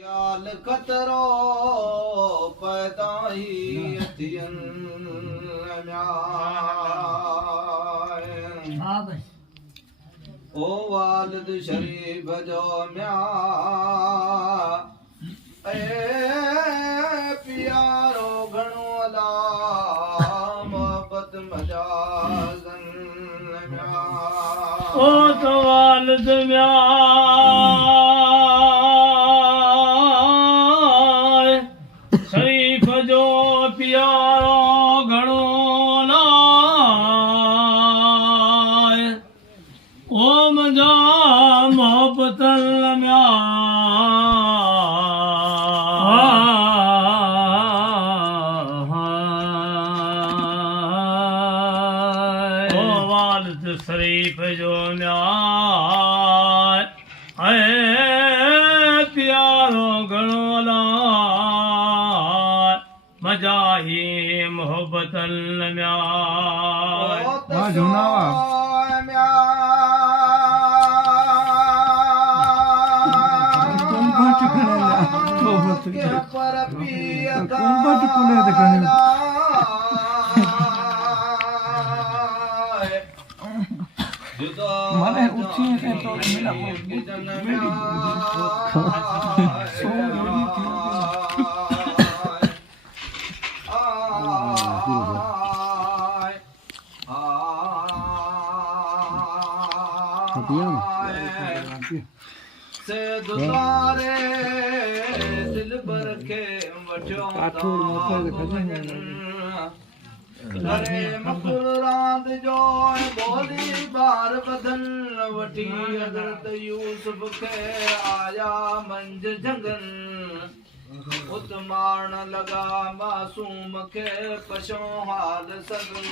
ख्याल खतरो पैदा ही अथियन ओ वालिद शरीफ जो म्या ए प्यारो घणो अला मोहब्बत मजाजन म्या ओ तो वालिद म्या शरीफ जो प्यारो घणो लाए ओ मुंहिंजा मोहब्बतन म्या ओ वालिद शरीफ जो न्याय ऐ प्यारो घणो लाए मजाही मोहब्बतन म्या माने उठी है तो मिला से दुलारे दिल भर के वठो अरे मकुल रात जो बोली बार बदन वठी हज़रत यूसुफ के आया मंझ जंगन उतमारण लगा मासूम के पशो हाल सदन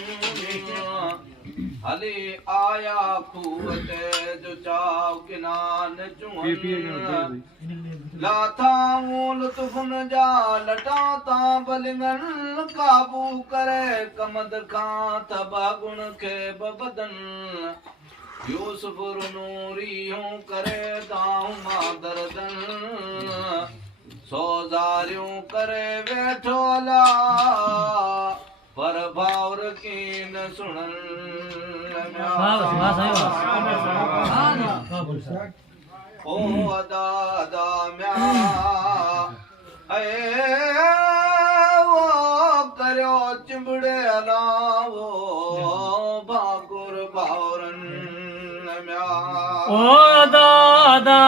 हली आया खूवते जो चाव किनान चुहन लाथा लुत्फुन जा लटाता बलिंगन काबू करे कमद खां तबा गुण के बदन यूसुफ नूरियों करे दाऊं दर्दन सोजारियों करे वेठो ला पर बावर की न सुनन ओ अदा अदा म्या ए वो करो चिंबड़े अलावो भाकुर बावरन म्या ओ दादा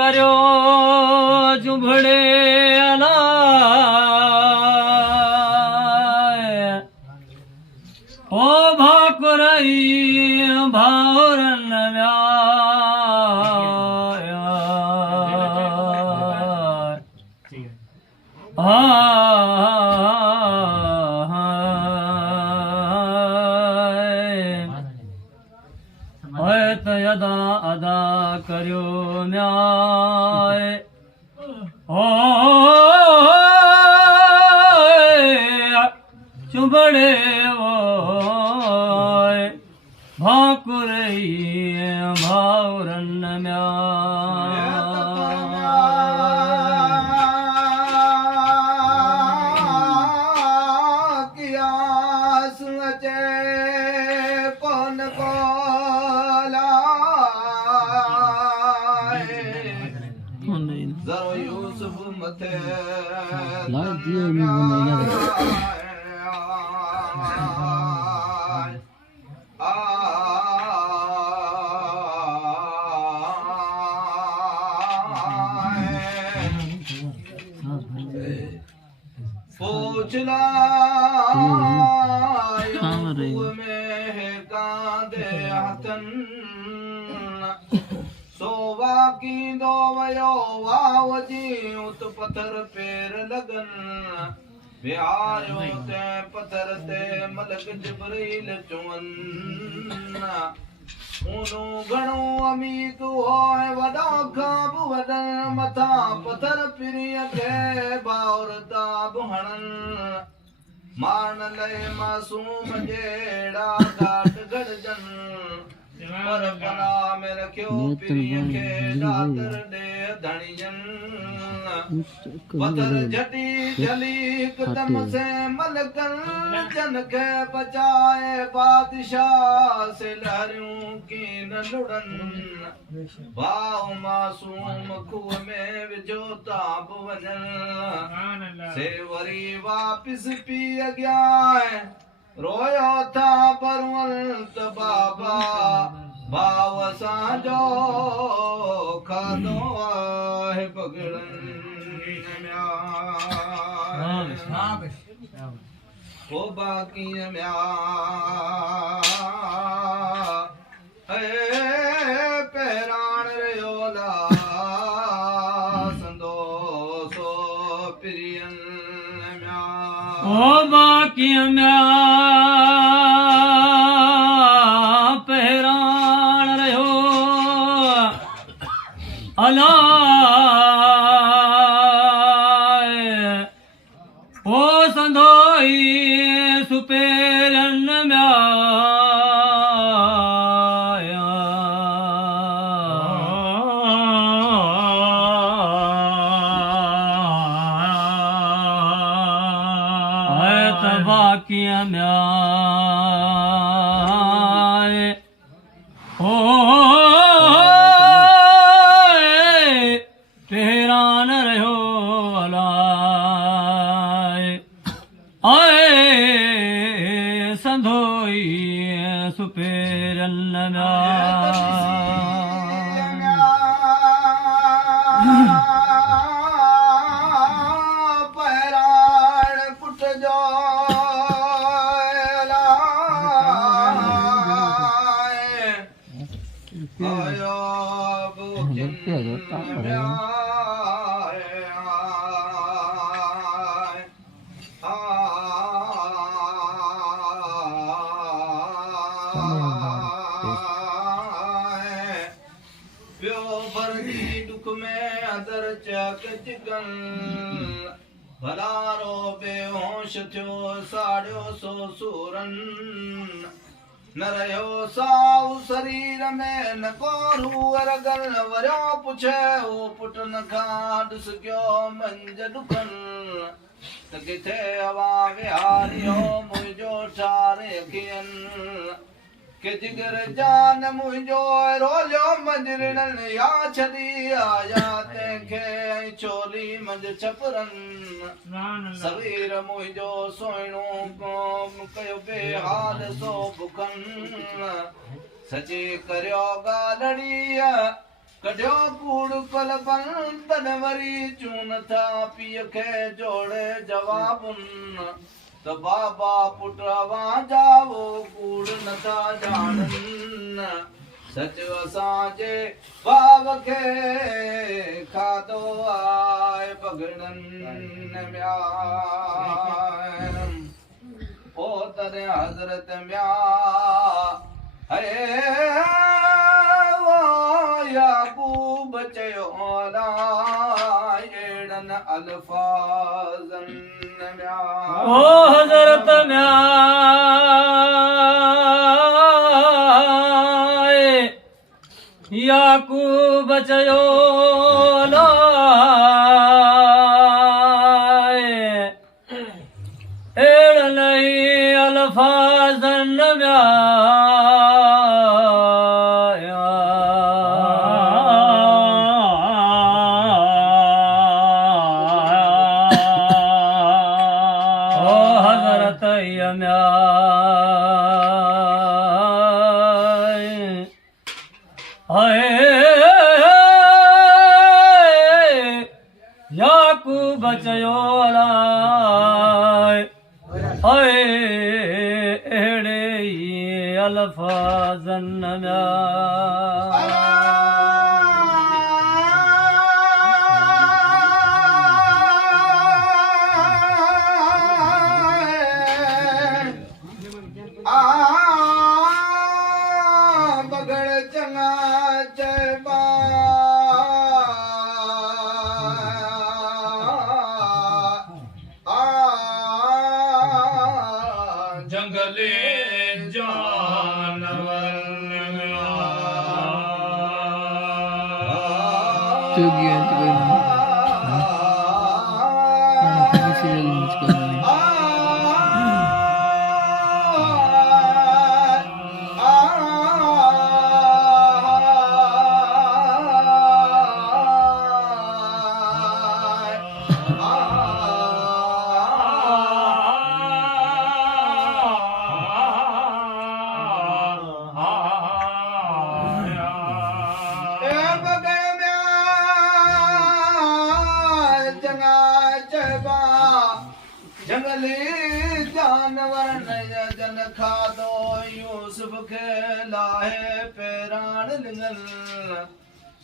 करो चुंबड़े अला ओ भाकुरई भावरन म्या अदा अदा करो न्याय ओ चुबड़े वो भाकुरई भावरन म्या जरो यूसुफ मथे पूछला में कांदे हथन सोवा की दो वयो वाव जी उत पत्थर पैर लगन बिहारो ते पत्थर ते मलक जिब्रील चुवन ऊनो घणो अमीत होए वडा खाब वडन मथा पत्थर पिरिय के बावर ताब हणन मान ले मासूम जेड़ा घाट गड़जन पर पना में रखियो पिरीअ खे ॾातर ॾे धणियन पत्थर झटी झली हिकदम से मलकन जन खे बचाए बादशाह से लहरियूं की न लुड़न भाव मासूम खूह में विझो ताप वञन से वरी वापिस पी अॻियां रोयो था परवंत बाबा भाव असांजो खाधो आहे पगड़न ओ बाकी म्या पैराण रयोला संदोसो प्रियन म्या ओ बाकी म्या पहरान रहो अला ओ संधोई सुपेरन म्या बाकी म्या ओ तेरान रहो अलाए आए संधोई सुपेरन म्या भलारो बेहोश थियो साड़ियो सो सूरन न रहियो साउ शरीर में न को रूअर गल वरियो पुछे ओ पुटन खां ॾिस कयो मंझ ॾुकन त किथे हवा विहारियो मुंहिंजो ठारे अखियन के जिगर जान मुंहिंजो रोलियो मंझरिड़न या छॾी आया तंहिंखे ऐं चोली मंझ छपरन सवीर मुंहिंजो सोइणो क़ौम कयो बेहाल सो बुकन सची करियो ॻाल्हड़ीअ कढियो कूड़ कलबन तन वरी चून था पीअ खे जोड़े जवाबुन त बाबा पुट वांजा वो कूड़ नथा ॼाणन सच असांजे भाव खे खाधो आहे पगड़न म्या ओ तॾहिं हज़रत म्या हे वो याकूब चयो अहिड़न अल्फाज़न म्या ओ हज़रत म्या याकूब चयो अहिड़न अल्फाज़न म्या याकूब चयो अहिड़े अल्फाज़न म्या जंगले जानवर जंगली जानवर जन खादो यूसुफ खे लाहे पैरान लिंगल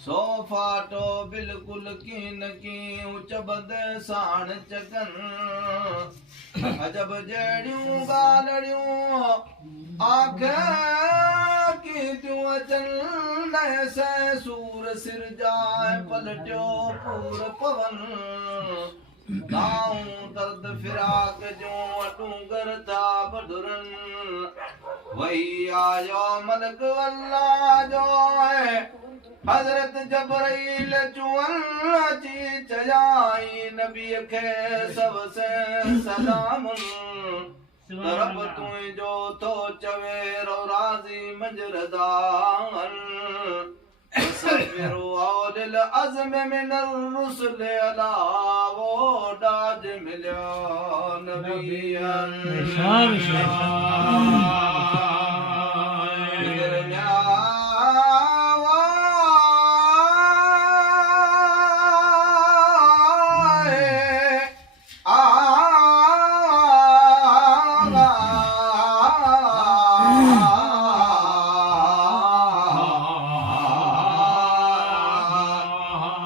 सो फाटो बिल्कुल कीन की उचबद साण चकन अजब जड़ियूं गालड़ियूं आंख की त्यूं अचन नैसे सूर सिर जाए पलटियो पूर पवन गाऊं दर्द फिराक जो अटूंगर था बदुरन वही आयो मलक अल्लाह जो है हजरत जबरील चुअन अची चयाई नबी खे सबसे सलाम रब तुंहिंजो थो चवे रो राज़ी मंजरदान सफ़िरो औलिल अज़्म मिनर रुसुल अला वो डाज मिलियो नबियन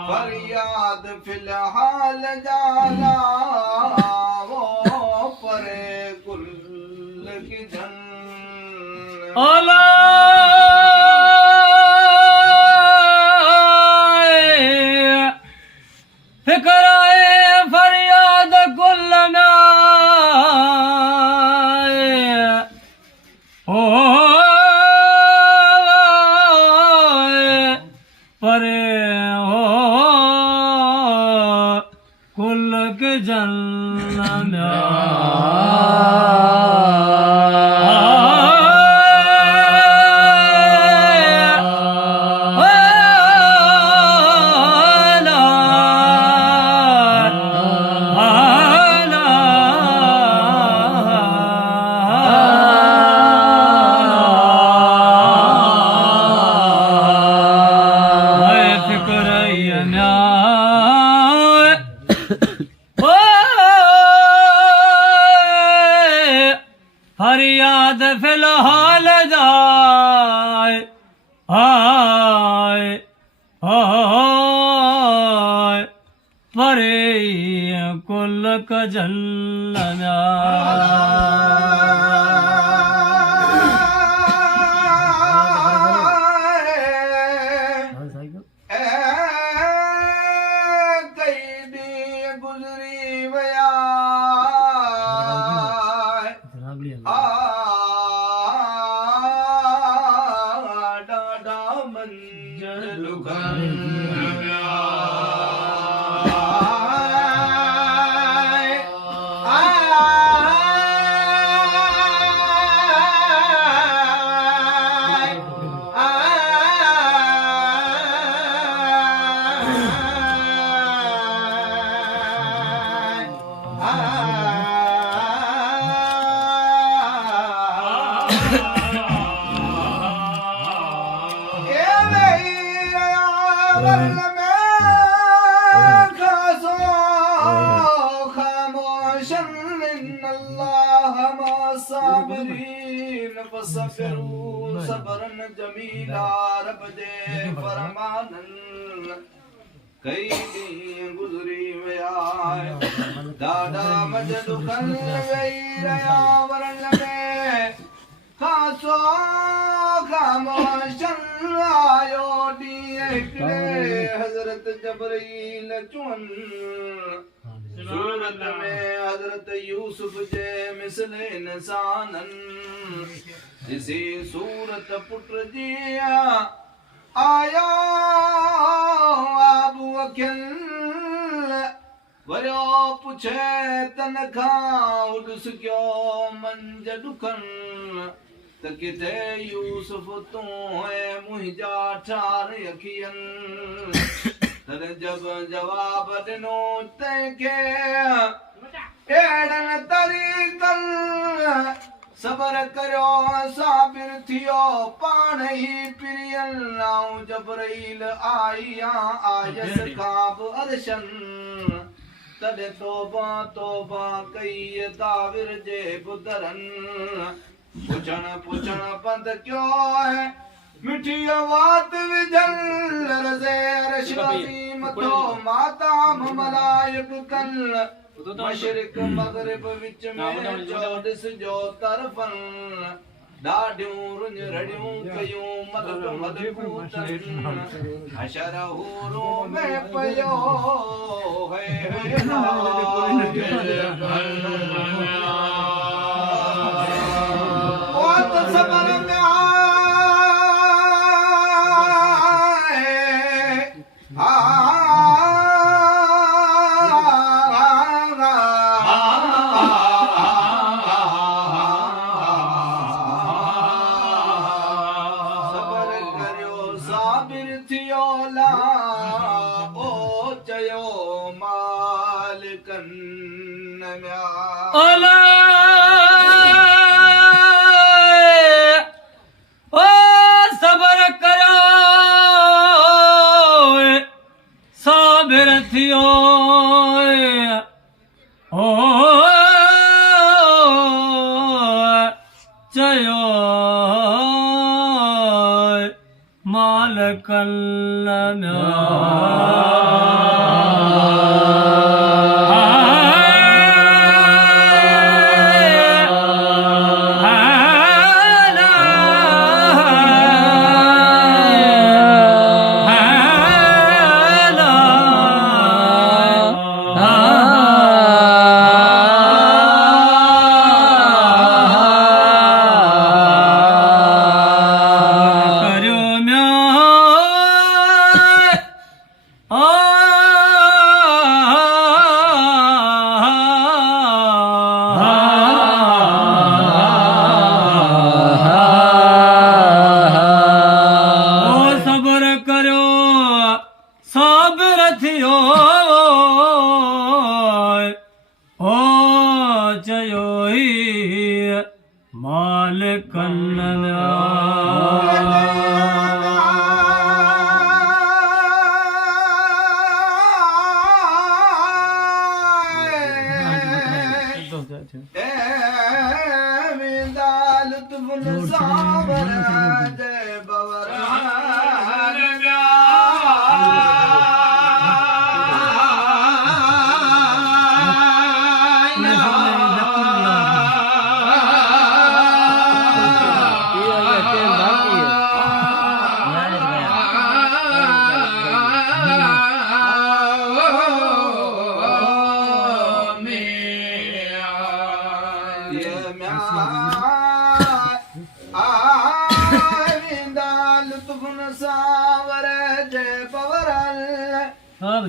फरियाद फिलहाल जाला वो परे कुल की जन फिक्राए फरियाद कुल में ओ परे कुल के जन्म फरियाद फिलहाल जाए आए आए परे कुल का जल्लना सबरन जमीला रब जे फरमानन कई ॾींहं गुज़री विया ॾाढा मजदुखन वेही रहिया वरन में खासो खामोशन आयो ॾींहुं हिकिड़े हज़रत जबरील चुअन सूरत में हज़रत यूसुफ जे मिसल इंसानन जिसी सूरत पुट जी आया आबू अखियल वरियो पुछे तन खां उॾुस क्यो मंज ॾुखन त किथे यूसुफ तूं है मुंहिंजा ठार अखियन तन जब जवाब ॾिनो तंहिंखे अहिड़नि तरीक़न सबर करियो साबिर थियो पाण ई पिरियल आऊं जबरील आईया आयस खां बि अरशन तॾहिं तौबा तौबा कई ताविर जे बुदरन पुछण बंद क्यो है मिठी आवाज़ विझल रज़े अर्श अज़ीम तो माताम मलाइक कल मशरिक मगरिब विच में चौदिस जो तरफन ॾाढियूं रुञ रड़ियूं कयूं मदद मदबूतन हशर हूरो में पयो है ओ त सबर में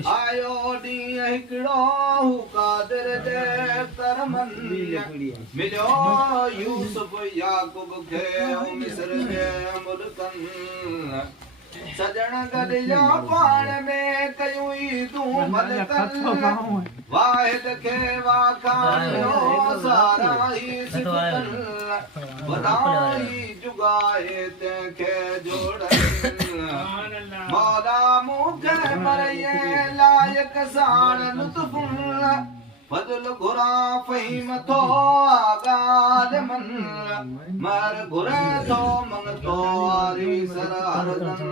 आयो ॾींहुं हिकिड़ो हू कादिर जे तरमन मिलियो यूसुफ याकूब खे मिस्र जे मुल्कन सजण गॾिया पाण में कयूं ईदूं मलकन वाहिद खे वाखाणियो सारा ई सिफ़तन वधाई जुगाए तंहिंखे जोड़न मौला मूंखे मरये लायक साण लुत्फुन फज़ल घुरा फ़हीम थो आगाल मन मर घुरे थो मंगतो वारी सरहरदन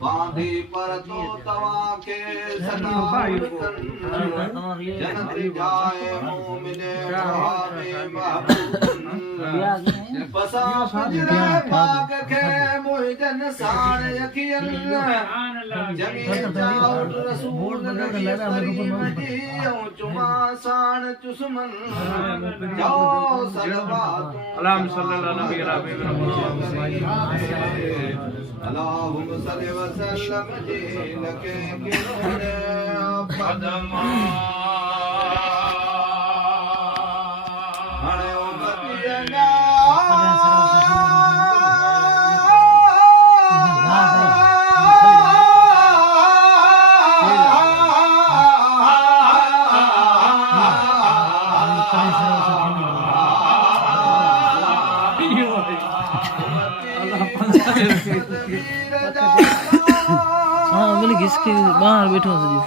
बांधी पर तो तव्हांखे सदा मुल्कन जन्नत जाए मोमिने में महबूबन बसा पिंजरे पाक खे मुहिजन साण अखियन जमीन जाउट रसूल नबी करीम जी चुमा साण चुस्मन जाओ सलवातु अलैहि सल्लल्लाहु अलैहि वसल्लम अल्लाहुम्मा सल्लि व सल्लम जी लके किरोने पदमा हणे ओ बतियना हाँ बोले घिसके बाहर बैठो सजी